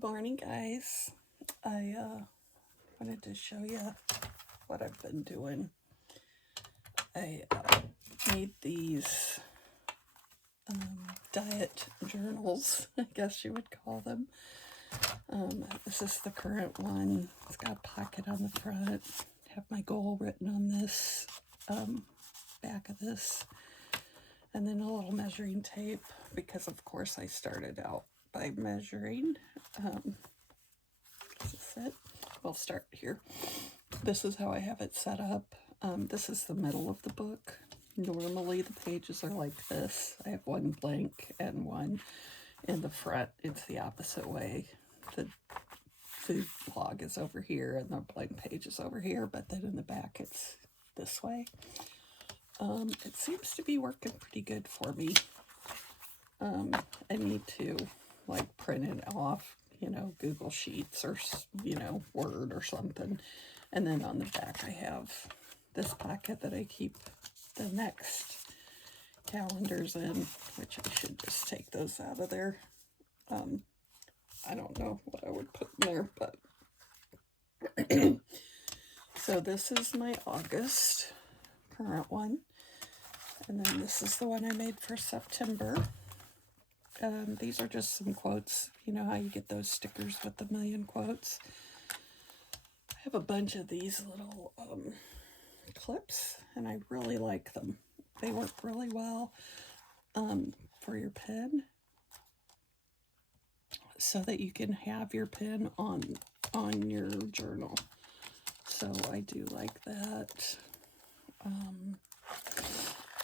Good morning, guys. I wanted to show you what I've been doing. I made these diet journals, I guess you would call them. This is the current one. It's got a pocket on the front. I have my goal written on this back of this, and then a little measuring tape because, of course, I started out by measuring. This is it. We'll start here. This is how I have it set up. This is the middle of the book. Normally the pages are like this. I have one blank and one in the front. It's the opposite way. The food log is over here and the blank page is over here, but then in the back it's this way. It seems to be working pretty good for me. I need to like print it off, Google Sheets or, Word or something. And then on the back I have this pocket that I keep the next calendars in, which I should just take those out of there. I don't know what I would put in there, but so this is my August current one. And then this is the one I made for September. These are just some quotes. You know how you get those stickers with the million quotes? I have a bunch of these little clips, and I really like them. They work really well for your pen, so that you can have your pen on your journal. So I do like that.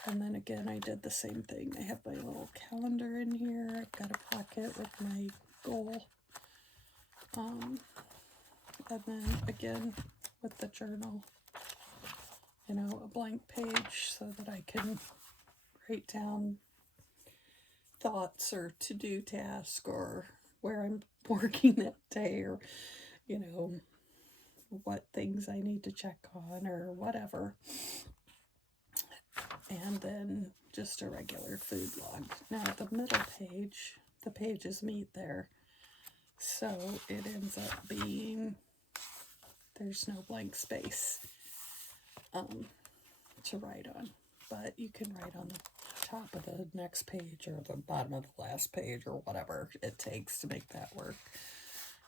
And then again, I did the same thing. I have my little calendar in here. I've got a pocket with my goal. And then again, with the journal, a blank page so that I can write down thoughts or to-do task or where I'm working that day or, what things I need to check on or whatever. And then just a regular food log. Now the middle page, the pages meet there. So it ends up being, there's no blank space to write on. But you can write on the top of the next page or the bottom of the last page or whatever it takes to make that work.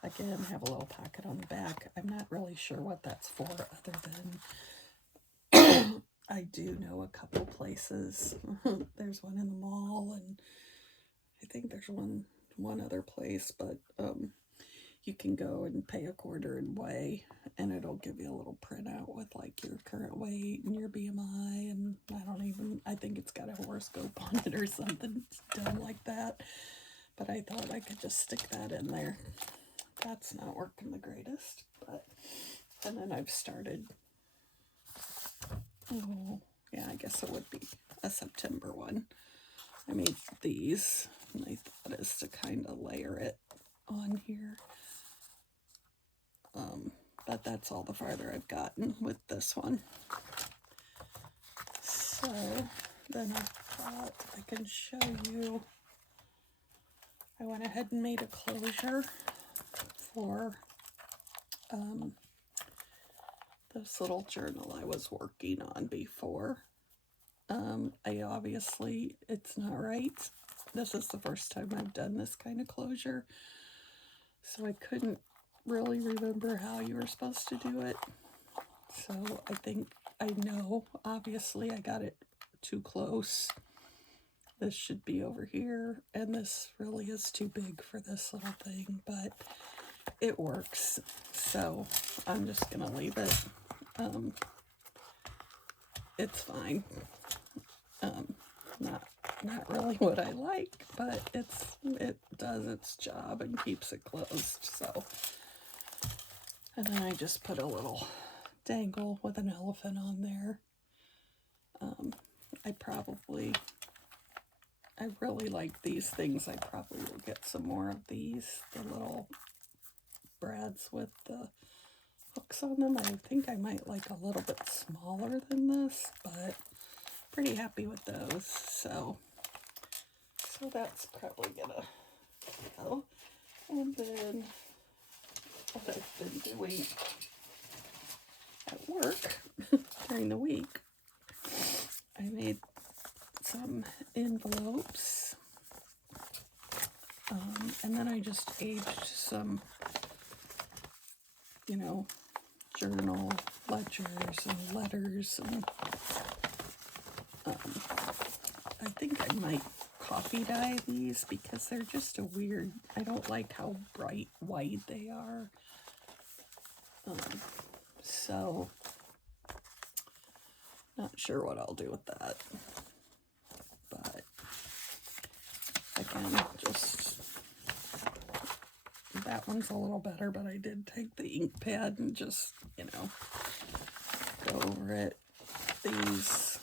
Again, have a little pocket on the back. I'm not really sure what that's for other than I do know a couple places. There's one in the mall, and I think there's one other place, but you can go and pay a quarter and weigh, and it'll give you a little printout with like your current weight and your BMI, and I think it's got a horoscope on it or something done like that. But I thought I could just stick that in there. That's not working the greatest, and then I've started. Oh, yeah, I guess it would be a September one. I made these, and my thought is to kind of layer it on here. But that's all the farther I've gotten with this one. So then I thought I can show you. I went ahead and made a closure for this little journal I was working on before. It's not right. This is the first time I've done this kind of closure, so I couldn't really remember how you were supposed to do it. So I know, obviously I got it too close. This should be over here, and this really is too big for this little thing, but it works. So I'm just gonna leave it. It's fine. Not really what I like, but it does its job and keeps it closed. So, and then I just put a little dangle with an elephant on there. I really like these things. I probably will get some more of these, the little brads with the hooks on them. I think I might like a little bit smaller than this, but pretty happy with those. So that's probably gonna go. And then what I've been doing at work during the week, I made some envelopes, and then I just aged some, you know, journal ledgers and letters, and I think I might coffee dye these because they're just a weird, I don't like how bright white they are. So, not sure what I'll do with that. But, again, just, that one's a little better, but I did take the ink pad and just, you know, go over it. These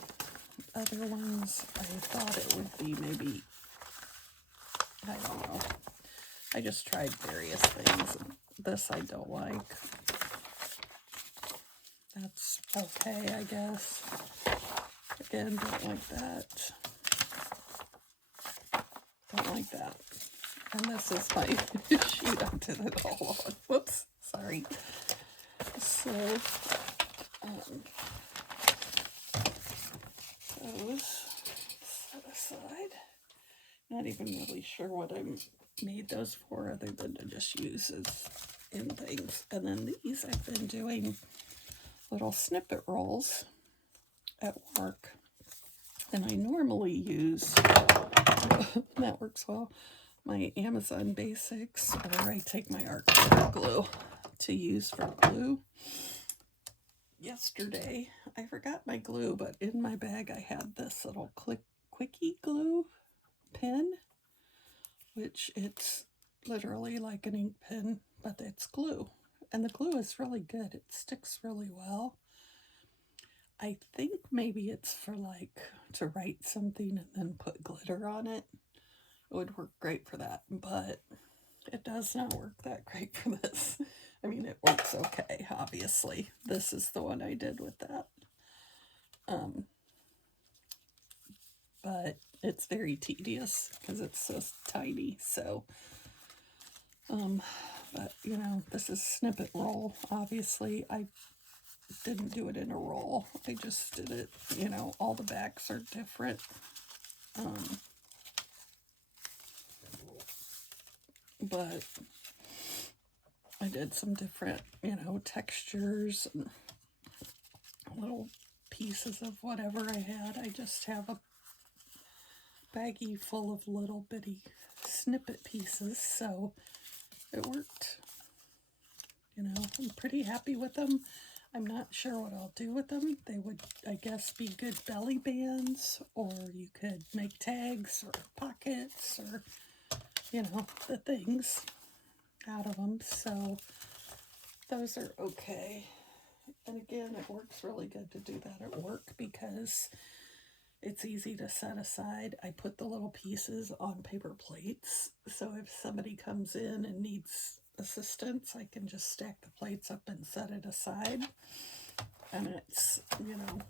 other ones, I thought it would be maybe, I don't know. I just tried various things. This I don't like. That's okay, I guess. Again, don't like that. Don't like that. And this is my sheet I did it all on. Whoops, sorry. So, those set aside. Not even really sure what I made those for other than to just use as in things. And then these I've been doing little snippet rolls at work. And I normally use, that works well, my Amazon Basics, or I take my art glue to use for glue. Yesterday, I forgot my glue, but in my bag I had this little quickie glue pen, which it's literally like an ink pen, but it's glue. And the glue is really good. It sticks really well. I think maybe it's for like to write something and then put glitter on it. It would work great for that, but it does not work that great for this. I mean, it works okay, obviously. This is the one I did with that. But it's very tedious because it's so tiny, so, but, you know, this is snippet roll. Obviously, I didn't do it in a roll. I just did it, you know, all the backs are different. But I did some different, you know, textures and little pieces of whatever I had. I just have a baggie full of little bitty snippet pieces, so it worked. You know, I'm pretty happy with them. I'm not sure what I'll do with them. They would, I guess, be good belly bands, or you could make tags or pockets or, you know, the things out of them. So those are okay. And again, it works really good to do that at work because it's easy to set aside. I put the little pieces on paper plates, so if somebody comes in and needs assistance, I can just stack the plates up and set it aside. And it's, you know,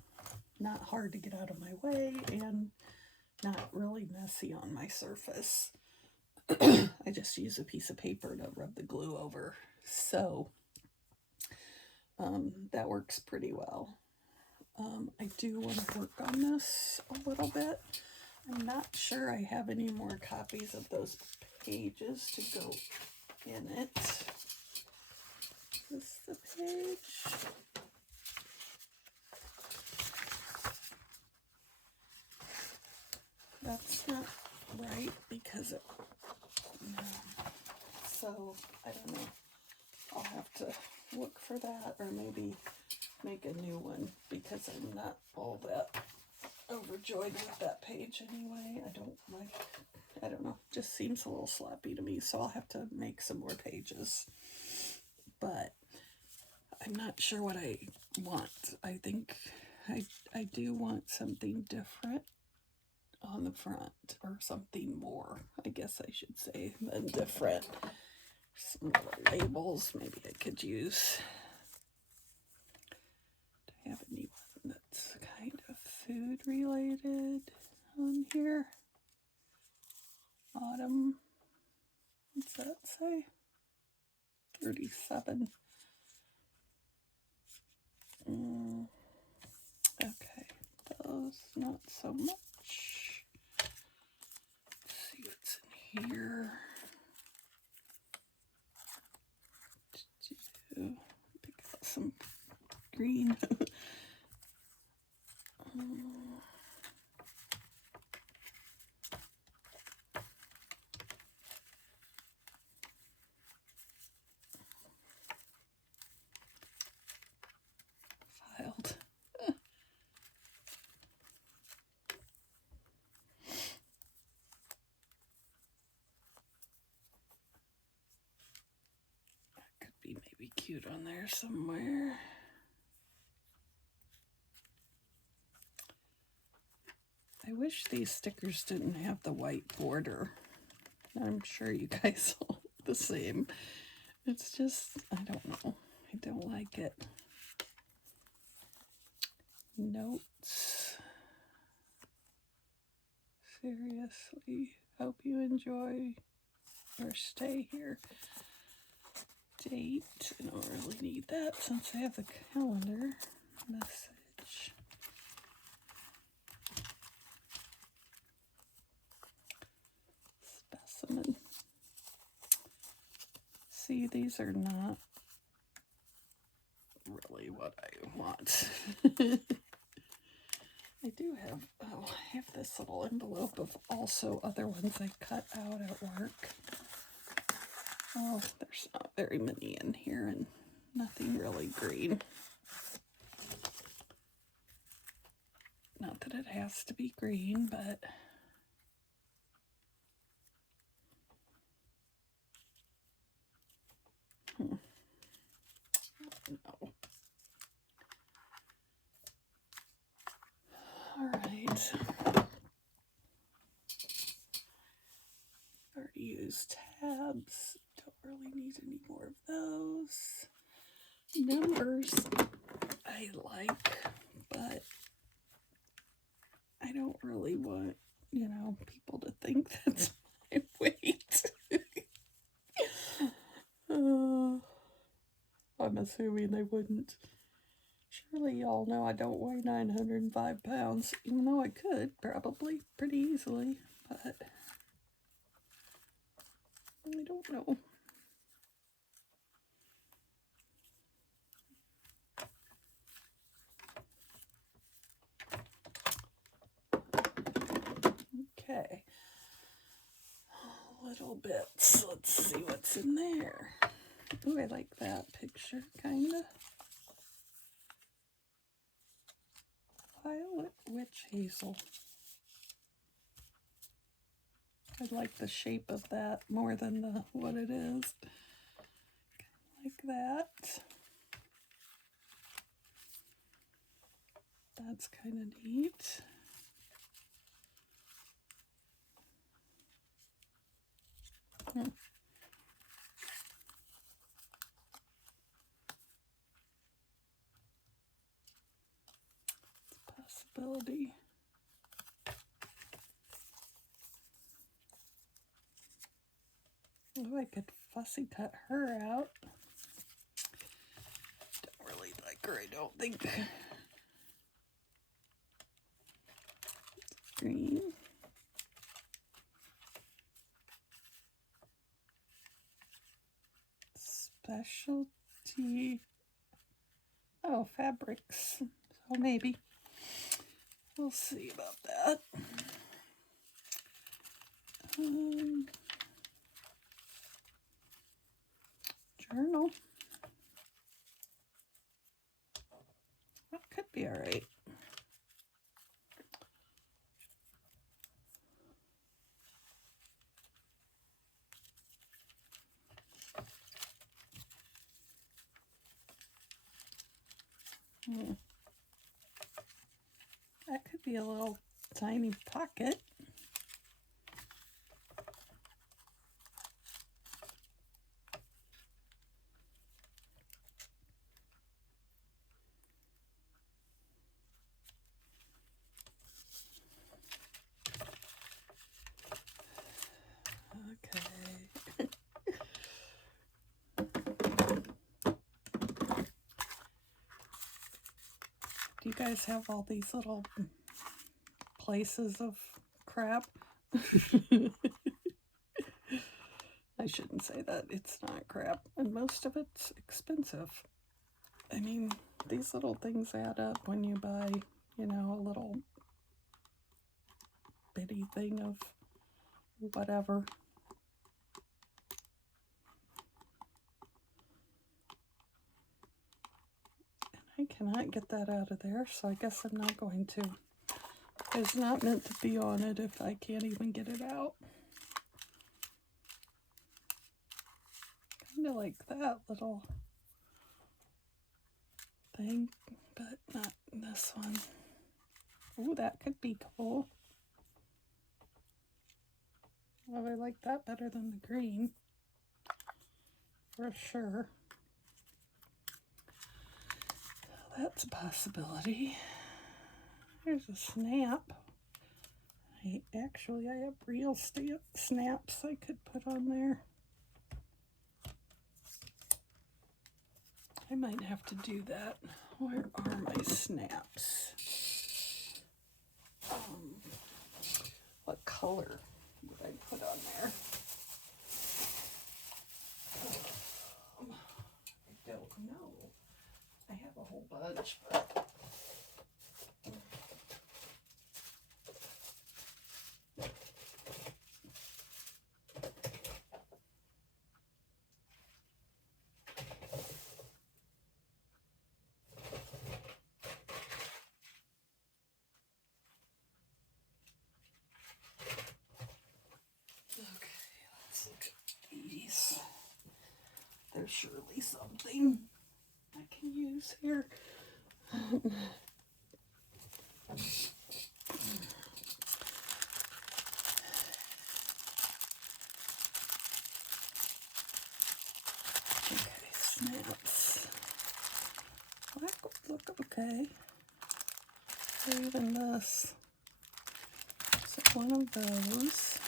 not hard to get out of my way and not really messy on my surface. I just use a piece of paper to rub the glue over. So that works pretty well. I do want to work on this a little bit. I'm not sure I have any more copies of those pages to go in it. Is this the page? That's not right because it, no. So I don't know. I'll have to look for that or maybe make a new one because I'm not all that overjoyed with that page anyway. I don't know, just seems a little sloppy to me, so I'll have to make some more pages. But I'm not sure what I want. I think I do want something different on the front, or something more, I guess I should say, than different. Some little labels maybe I could use. Do I have anyone that's kind of food related on here? Autumn. What's that say? 37. Okay, those not so much. Let's see what's in here. Pick out some green. Filed. Could be maybe cute on there somewhere. I wish these stickers didn't have the white border. I'm sure you guys all the same. It's just, I don't know. I don't like it. Notes. Seriously, hope you enjoy or stay here. Date. I don't really need that since I have the calendar. Message. Specimen. See, these are not really what I want. I do have, oh, I have this little envelope of also other ones I cut out at work. Oh, there's not very many in here and nothing really green. Not that it has to be green, but no. All right. Already used tabs. Don't really need any more of those. Numbers I like, but I don't really want, you know, people to think that's my weight. I'm assuming they wouldn't. Surely y'all know I don't weigh 905 pounds, even though I could probably pretty easily, but I don't know. Okay. Little bits. Let's see what's in there. Oh, I like that picture, kinda. Violet witch hazel. I like the shape of that more than the what it is. Like that. That's kind of neat. Possibility. Oh, I could fussy cut her out. Don't really like her, I don't think. Green. Specialty. Oh, fabrics. So maybe. We'll see about that. Journal. That could be all right. That could be a little tiny pocket. Okay. guys have all these little places of crap. I shouldn't say that. It's not crap. And most of it's expensive. I mean, these little things add up when you buy, you know, a little bitty thing of whatever. And I cannot get that out of there, so I guess I'm not going to. It's not meant to be on it if I can't even get it out. Kind of like that little thing, but not this one. Ooh, that could be cool. Well, I like that better than the green, for sure. That's a possibility. Here's a snap. I have real snaps I could put on there. I might have to do that. Where are my snaps? What color would I put on there? I don't know. I have a whole bunch, but there's surely something I can use here. Okay, snaps. That would look okay. Or even this. So one of those.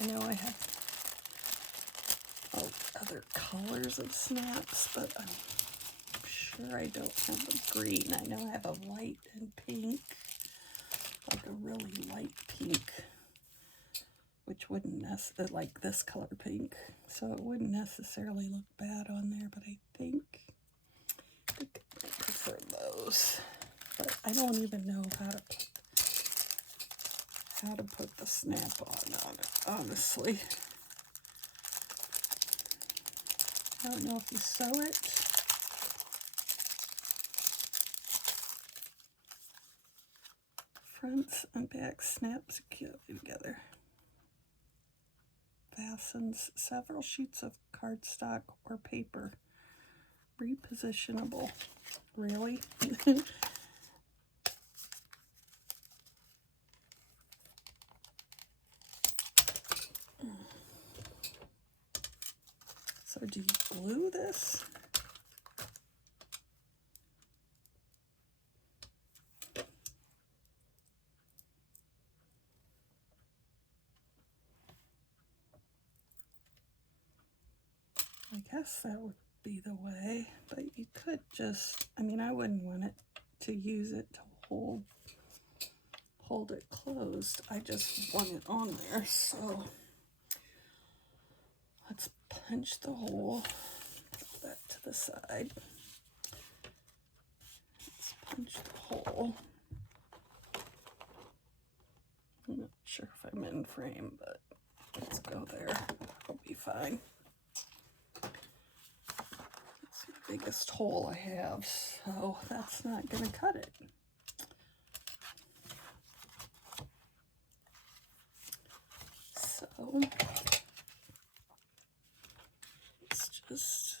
I know I have other colors of snaps, but I'm sure I don't have a green. I know I have a white and pink, like a really light pink, which wouldn't necessarily, like this color pink, so it wouldn't necessarily look bad on there, but I think I prefer those. But I don't even know how to put the snap on it, honestly. I don't know if you sew it. Fronts and back snap securely together. Fastens several sheets of cardstock or paper. Repositionable. Really? So do you glue this? I guess that would be the way, but you could just, I mean, I wouldn't want it to use it to hold it closed. I just want it on there, so let's punch the hole. Put that to the side. Let's punch the hole. I'm not sure if I'm in frame, but let's go there. That'll be fine. It's the biggest hole I have, so that's not going to cut it. So let's just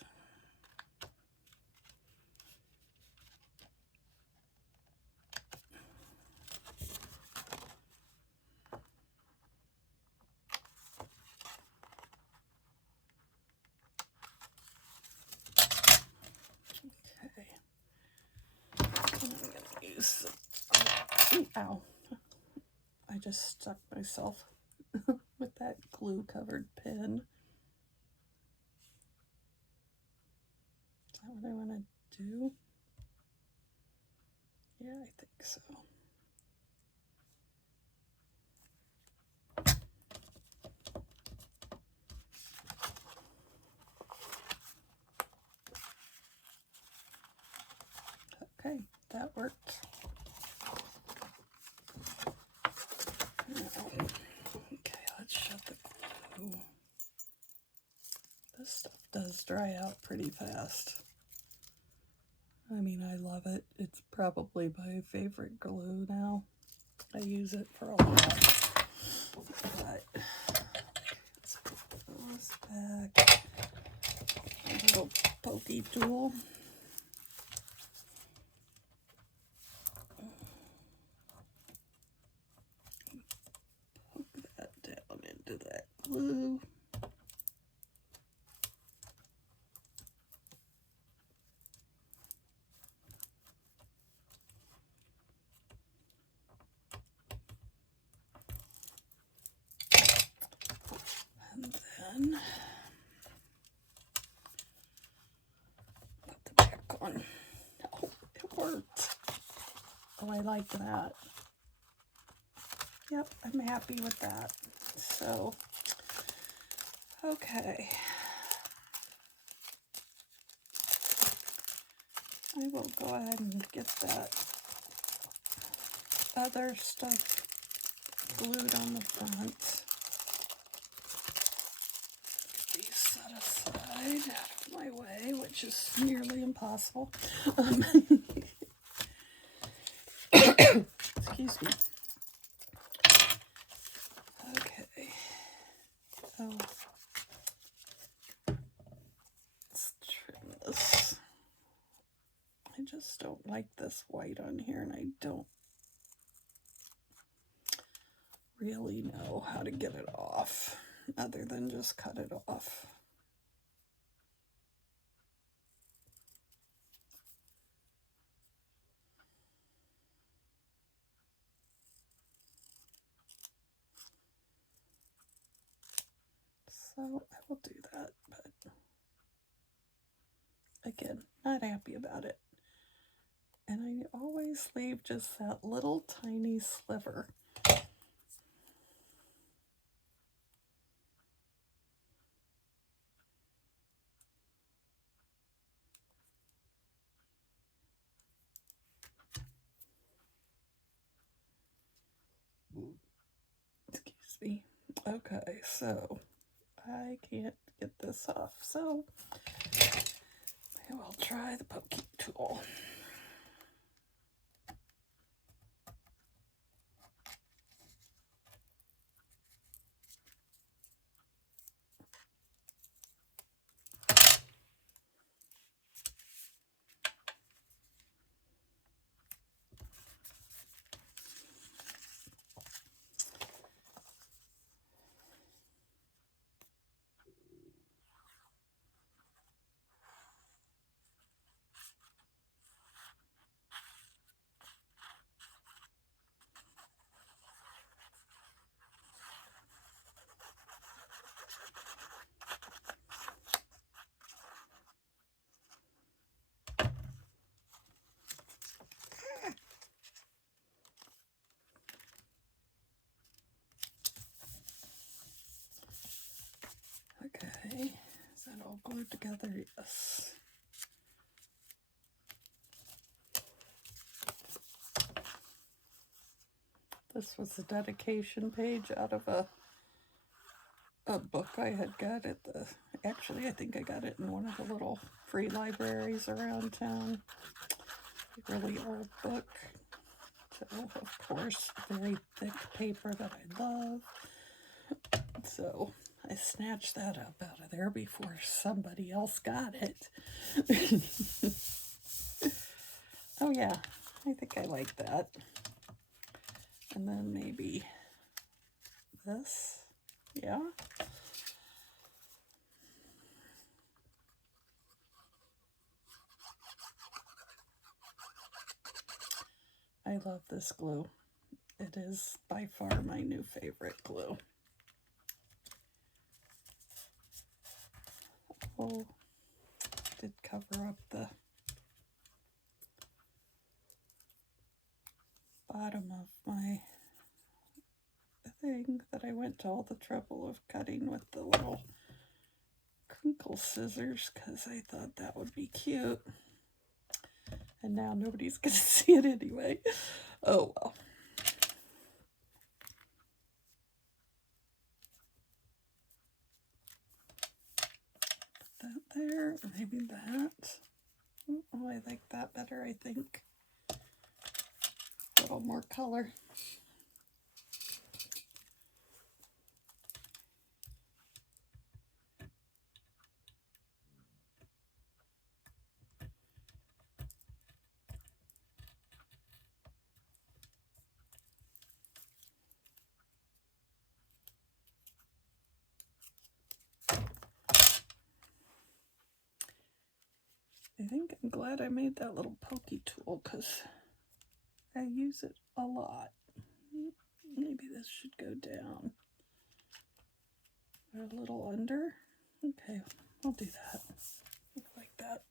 ow. I just stuck myself with that glue covered pen. Is that what I want to do? Yeah, I think so. Okay, that worked. Okay, let's shut the glue. This stuff does dry out pretty fast. I mean, I love it. It's probably my favorite glue now. I use it for a lot. But let's put those back. A little pokey tool. Poke that down into that glue. And then put the back on. Oh, it worked. Oh, I like that. Yep, I'm happy with that. So, okay. I will go ahead and get that other stuff glued on the front. Get these set aside out of my way, which is nearly impossible. Excuse me. Okay. Oh, let's trim this. I just don't like this white on here, and I don't really know how to get it off other than just cut it off. So I will do that, but again, not happy about it. And I always leave just that little tiny sliver. Excuse me. Okay, so I can't get this off, so I will try the poking tool. Okay, is that all glued together? Yes. This was the dedication page out of a book I had got at the, actually I think I got it in one of the little free libraries around town. A really old book. So, of course, very thick paper that I love. So I snatched that up out of there before somebody else got it. Oh yeah, I think I like that. And then maybe this. Yeah. I love this glue. It is by far my new favorite glue. Oh, did cover up the bottom of my thing that I went to all the trouble of cutting with the little crinkle scissors because I thought that would be cute. And now nobody's going to see it anyway. Oh well. Put that there, maybe that. Oh, I like that better, I think. A little more color. I think I'm glad I made that little pokey tool because I use it a lot. Maybe this should go down or a little under. Okay, I'll do that. Like that.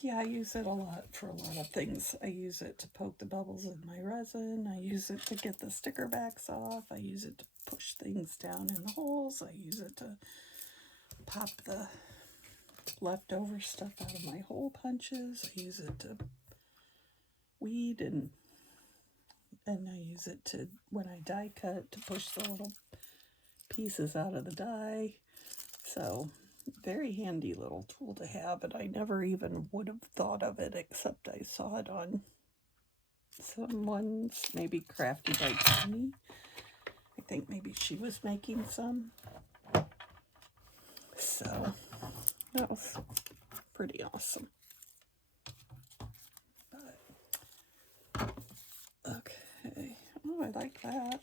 Yeah, I use it a lot for a lot of things. I use it to poke the bubbles in my resin. I use it to get the sticker backs off. I use it to push things down in the holes. I use it to pop the leftover stuff out of my hole punches. I use it to weed and I use it to, when I die cut, to push the little pieces out of the die. So very handy little tool to have, and I never even would have thought of it except I saw it on someone's, maybe Crafty by Tony. I think maybe she was making some. So that was pretty awesome. But, okay. Oh, I like that.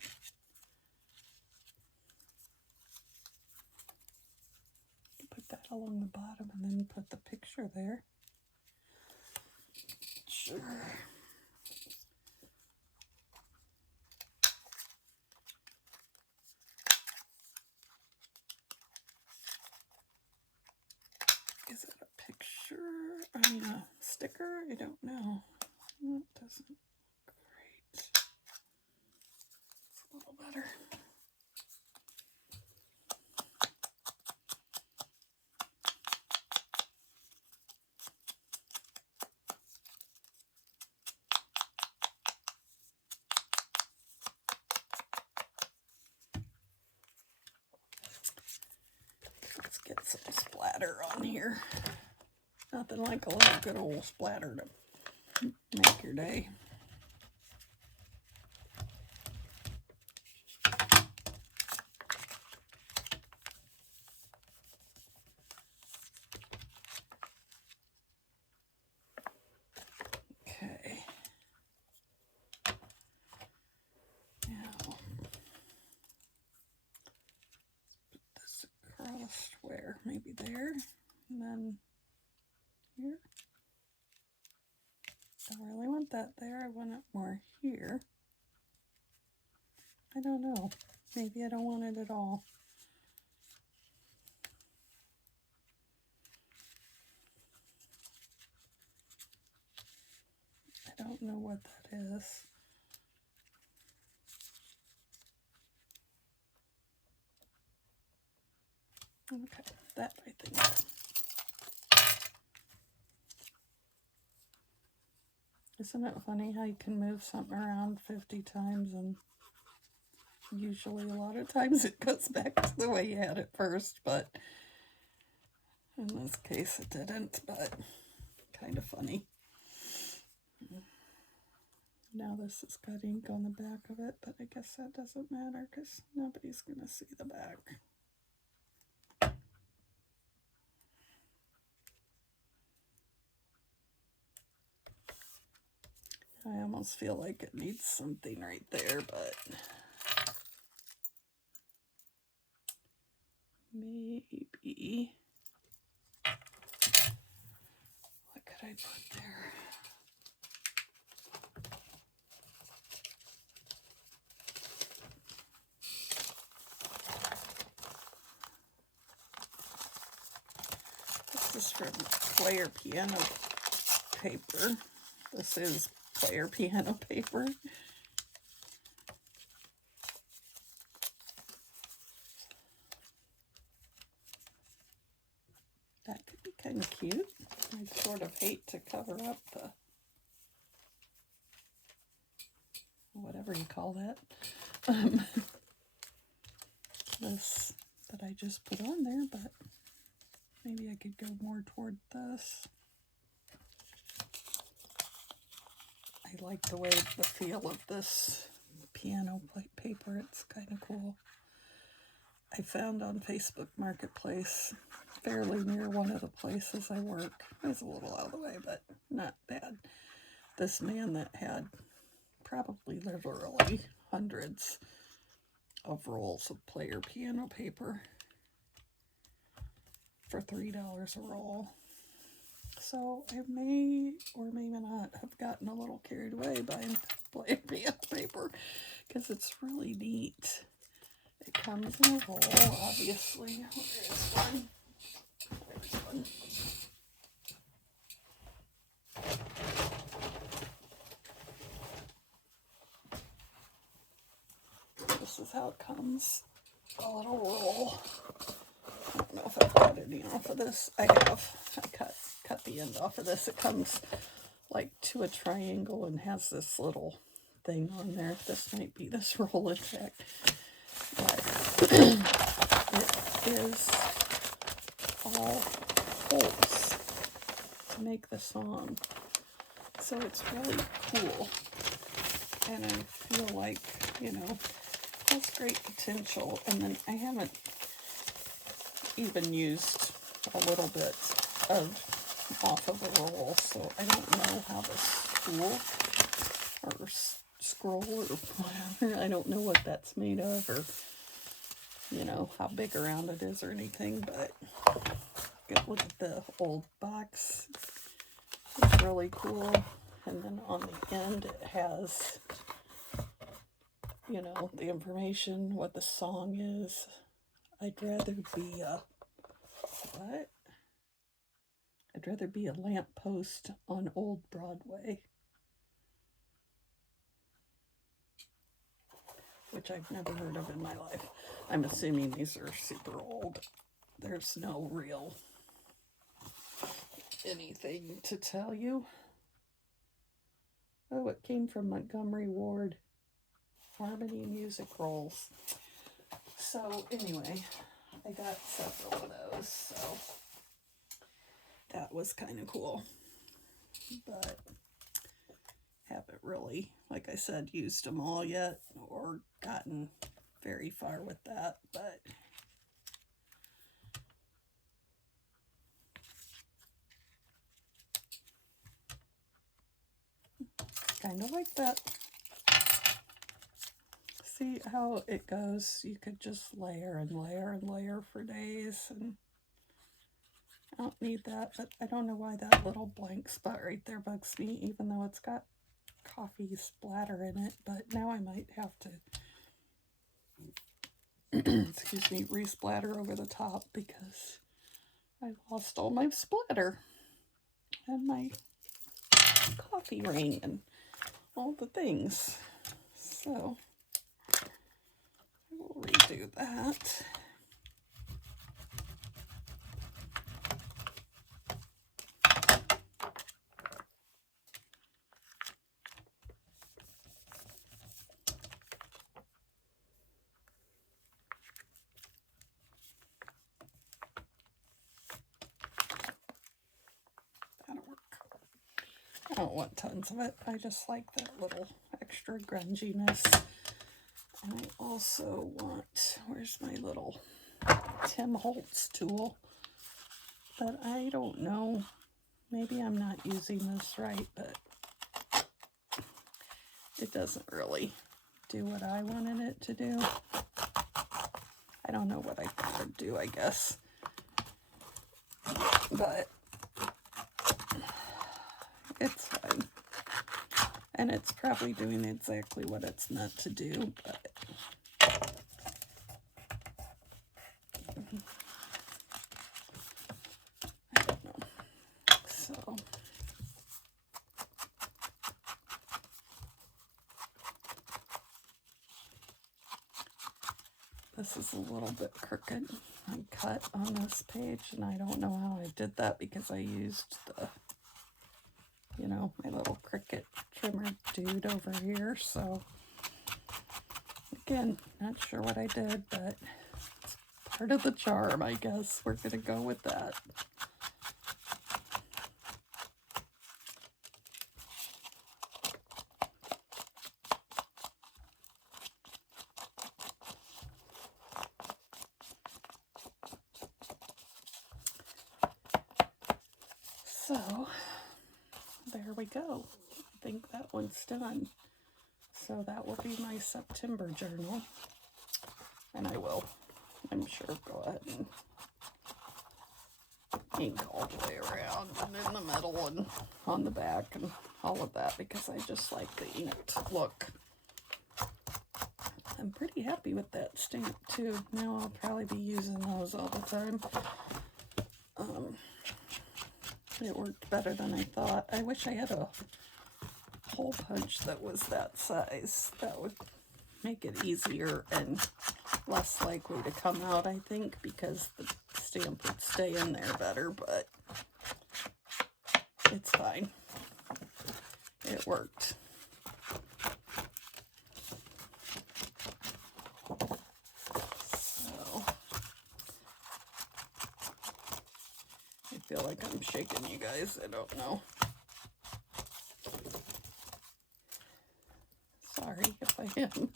Put that along the bottom and then put the picture there. Sure. Is it a picture? I mean, a sticker? I don't know. That doesn't look great. It's a little better. Let's get some splatter on here. Nothing like a little good old splatter to make your day. Okay. Now, let's put this across where? Maybe there, and then here. Don't really want that there. I want it more here. I don't know. Maybe I don't want it at all. I don't know what that is. Okay, that I think. Isn't it funny how you can move something around 50 times and usually a lot of times it goes back to the way you had it first, but in this case it didn't, but kind of funny. Now this has got ink on the back of it, but I guess that doesn't matter because nobody's going to see the back. I almost feel like it needs something right there, but maybe. What could I put there? This is from Claire Piano Paper. This is player piano paper. That could be kind of cute. I sort of hate to cover up the, whatever you call that, this that I just put on there, but maybe I could go more toward this. I like the way the feel of this piano paper. It's kind of cool. I found on Facebook Marketplace, fairly near one of the places I work. It's a little out of the way, but not bad. This man that had probably literally hundreds of rolls of player piano paper for $3 a roll. So I may or may not have gotten a little carried away buying player piano paper because it's really neat. It comes in a roll, obviously. There's one. There's one. This is how it comes. A little roll. I don't know if I've cut any off of this. I have. I cut the end off of this. It comes like to a triangle and has this little thing on there. This might be this roll, in fact. But it is all holes to make the song. So it's really cool. And I feel like, you know, has great potential. And then I haven't even used a little bit of off of the roll, so I don't know how the spool or scroll or whatever, I don't know what that's made of, or you know how big around it is or anything, but look at the old box. It's really cool. And then on the end it has, you know, the information, what the song is. I'd rather be a what? I'd rather be a lamppost on Old Broadway. Which I've never heard of in my life. I'm assuming these are super old. There's no real anything to tell you. Oh, it came from Montgomery Ward. Harmony Music Rolls. So anyway, I got several of those, so that was kind of cool. But haven't really, like I said, used them all yet or gotten very far with that, but kind of like that. See how it goes? You could just layer and layer and layer for days, and I don't need that, but I don't know why that little blank spot right there bugs me, even though it's got coffee splatter in it, but now I might have to excuse me, re-splatter over the top because I lost all my splatter and my coffee ring and all the things. So I will redo that. That'll work. I don't want tons of it. I just like that little extra grunginess. And I also want, where's my little Tim Holtz tool? But I don't know. Maybe I'm not using this right, but it doesn't really do what I wanted it to do. I don't know what I thought it'd do, I guess. But it's fine. And it's probably doing exactly what it's meant to do, but I don't know. So This is a little bit crooked. I cut on this page, and I don't know how I did that because I used the, you know, my little Cricut trimmer dude over here. So, again, not sure what I did, but it's part of the charm, I guess. We're going to go with that. So, there we go. I think that one's done. So that will be my September journal. And I will, I'm sure, go ahead and ink all the way around and in the middle and on the back and all of that because I just like the inked look. I'm pretty happy with that stamp too. Now I'll probably be using those all the time. It worked better than I thought. I wish I had a hole punch that was that size. That would make it easier and less likely to come out, I think, because the stamp would stay in there better, but it's fine. It worked. So, I feel like I'm shaking you guys. I don't know. Sorry if I am.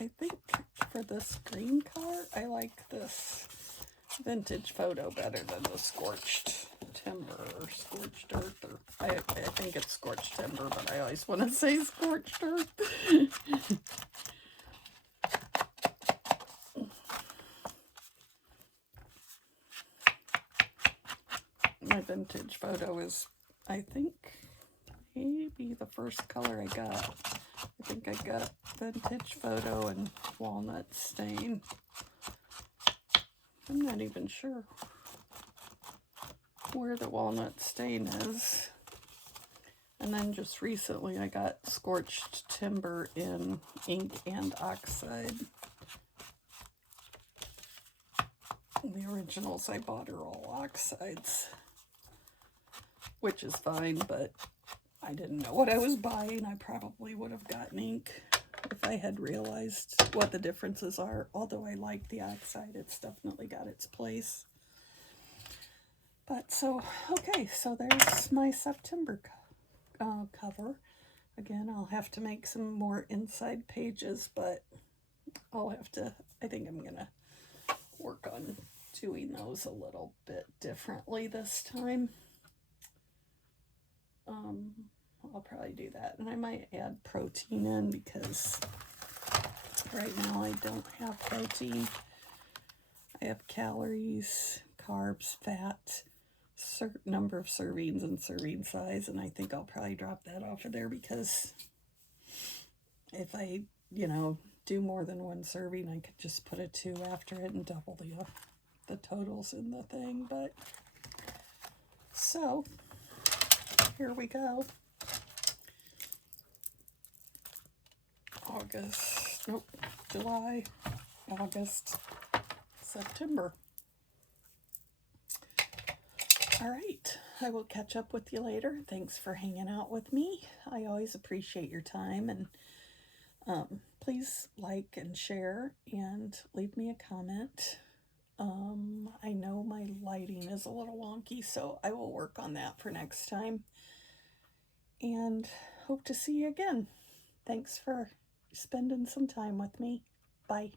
I think for this green color, I like this vintage photo better than the scorched timber or scorched earth. Or I think it's scorched timber, but I always want to say scorched earth. My vintage photo is, I think, maybe the first color I got. I think I got vintage photo and walnut stain. I'm not even sure where the walnut stain is. And then just recently I got scorched timber in ink and oxide. The originals I bought are all oxides, which is fine, but I didn't know what I was buying. I probably would have gotten ink if I had realized what the differences are. Although I like the oxide, it's definitely got its place. But so, okay, so there's my September cover. Again, I'll have to make some more inside pages, but I'll have to, I think I'm going to work on doing those a little bit differently this time. I'll probably do that, and I might add protein in because right now I don't have protein. I have calories, carbs, fat, certain number of servings and serving size, and I think I'll probably drop that off of there because if I, you know, do more than one serving, I could just put a 2 after it and double the totals in the thing. But so here we go. August, nope, July, August, September. All right, I will catch up with you later. Thanks for hanging out with me. I always appreciate your time, and please like and share and leave me a comment. I know my lighting is a little wonky, so I will work on that for next time. And hope to see you again. Thanks for spending some time with me. Bye.